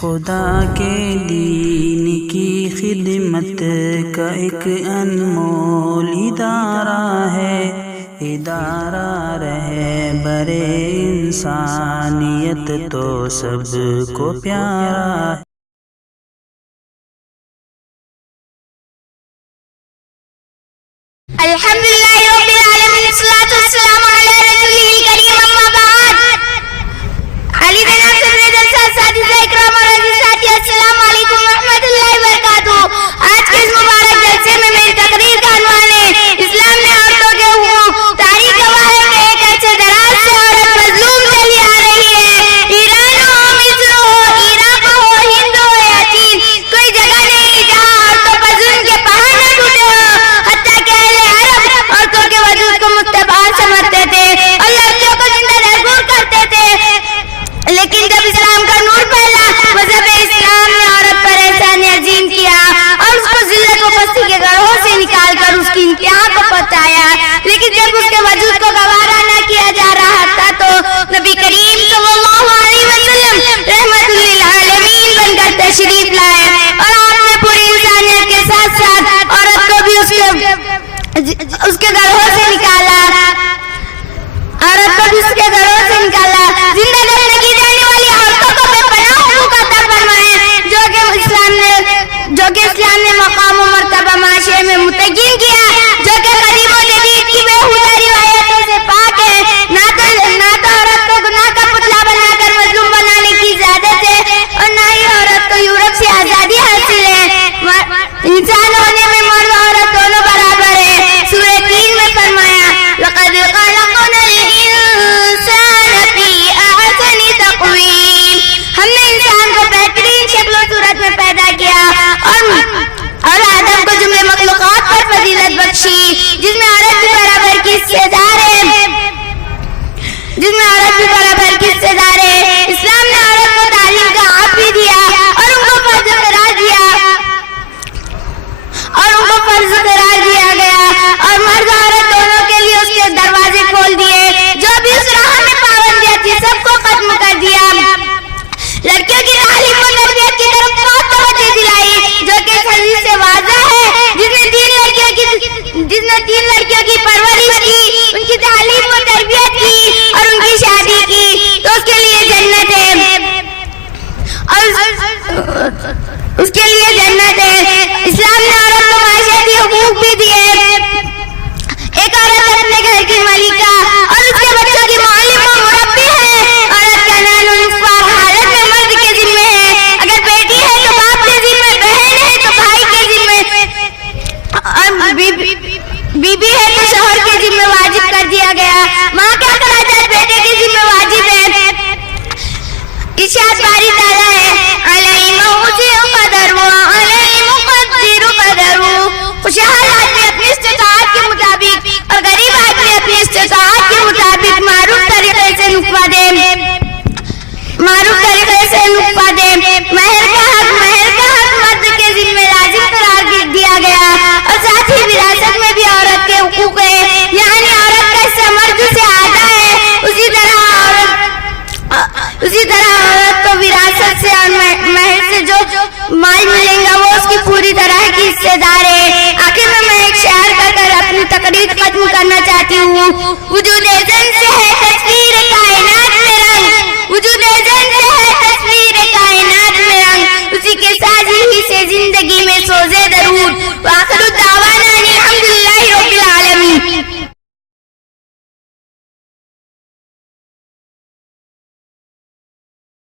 خدا کے دین کی خدمت کا ایک انمول ادارہ ہے، ادارہ رہبر انسانیت تو سب کو پیارا ہے۔ الحمدللہ رب العالمین، الصلاۃ والسلام علی رسولہ الکریم، اما بعد۔ علی جناب صدر جلسہ، اساتذہ اکرام اور عزیز ساتھی، السلام علیکم ورحمۃ اللہ وبرکاتہ۔ آج کے اس مبارک جلسے میں میری تقریر کا عنوان ہے اسلام نے عورتوں کے حقوق۔ تاریخ گواہ ہے کہ ایک عرصے دراز سے عورت مظلوم چلی آ رہی ہے۔ ایران ہو، مصر ہو، عراق ہو، ہند ہو یا چین، کوئی جگہ نہیں جہاں عورتوں پر ظلم کے پہاڑ نہ ٹوٹے ہو۔ حتیٰ کہ اہل عرب عورتوں کے وجود کو متبار سمجھتے تھے اور لڑکیوں کو زندہ دستور کرتے تھے، لیکن جب اسلام کا نور پھیلا، مذہب اسلام نے عورت پر احسان عظیم کیا اور اس کو ذلت و پستی کے گڑھوں سے نکال کر اس کی انتہا کو پہنچایا۔ لیکن جب اس کے وجود کو گوارا نہ کیا جا رہا تھا تو نبی کریم صلی اللہ علیہ وسلم رحمت للعالمین بن کر تشریف لائے اور آپ نے پوری انسانیت کے ساتھ ساتھ عورت کو بھی اس کے گڑھوں سے نکالا، عورت کو بھی اس کے گڑھوں سے نکالا۔ زندہ دفن کی جانے والی عورتوں کو بے پناہ حقوق عطا فرمائے جو کہ اسلام نے مقام و مرتبہ معاشرے میں متعین کیا، جو کہ قدیم و جدید کی بےہودہ روایتوں سے پاک ہے۔ نہ تو عورت کو گناہ کا پتلا بنا کر مظلوم بنانے کی اجازت ہے اور نہ ہی عورت کو یورپ سے آزادی حاصل ہے۔ انسان ہونے میں مرد و عورت دونوں برابر ہے۔ سورہ 3 میں فرمایا لَقَدْ خَلَقْنَا الْإِنسَانَ فِي أَحْسَنِ تَقْوِيمٍ، ہم نے انسان کو بہترین شکل و صورت میں پیدا کیا اور آدم کو جملے مخلوقات پر فضیلت بخشی جس میں عورت بھی برابر کی حصہ دار ہے، اسلام نے عورت کو تعلیم کا حق بھی دیا اور ان کو فرض قرار دیا گیا اور مرد عورت دونوں کے لیے اس کے دروازے کھول دیے۔ جو بھی اس راہ میں پابندیاں تھی سب کو ختم کر دیا۔ لڑکیوں کی تعلیم و تربیت کی طرف بہت توجہ دلائی جو کہ اس حدیث سے واضح ہے، جس نے 3 لڑکیوں کی پرورش کی، ان کی تعلیم و تربیت کی اور ان کی شادی کی تو اس کے لیے جنت ہے اسلام نے عورت کو معاشرتی حقوق بھی دیے۔ ایک عورت اپنے گھر کی مالکہ اور اس کے بچوں کی معلم و مربی ہے۔ عورت کا نان و نصف حالت میں مرد کے ذمہ ہے، اگر بیٹی ہے تو باپ کے ذمہ، بہن ہے تو بھائی کے ذمہ اور بیوی ہے تو شوہر کے ذمہ واجب کر دیا گیا۔ ماں کا اخراجات بیٹے کے ذمہ واجب ہے۔ ارشاد باری تعالیٰ ہے علیہ موسع قدر علیہ مقدر قدر، خوشحال آدمی اپنی استطاعت کے مطابق اور غریب آدمی اپنی استطاعت کے مطابق معروف طریقے سے نقبہ دے۔ مہر کا حق مرد کے ذمہ لازم قرار دیا گیا اور ساتھ ہی وراثت میں بھی عورت کے حقوق ہے، یعنی عورت کا حصہ مرد سے آدھا ہے، اسی طرح عورت کو وراثت سے اور مہر سے جو مال ملیں گا وہ اس کی پوری طرح کی حصہ دار ہے۔ آخر میں ایک شعر کا کر اپنی تقریر ختم کرنا چاہتی ہوں۔ وجود زن سے ہے تصویر کائنات میں رنگ، وجود زن سے ہے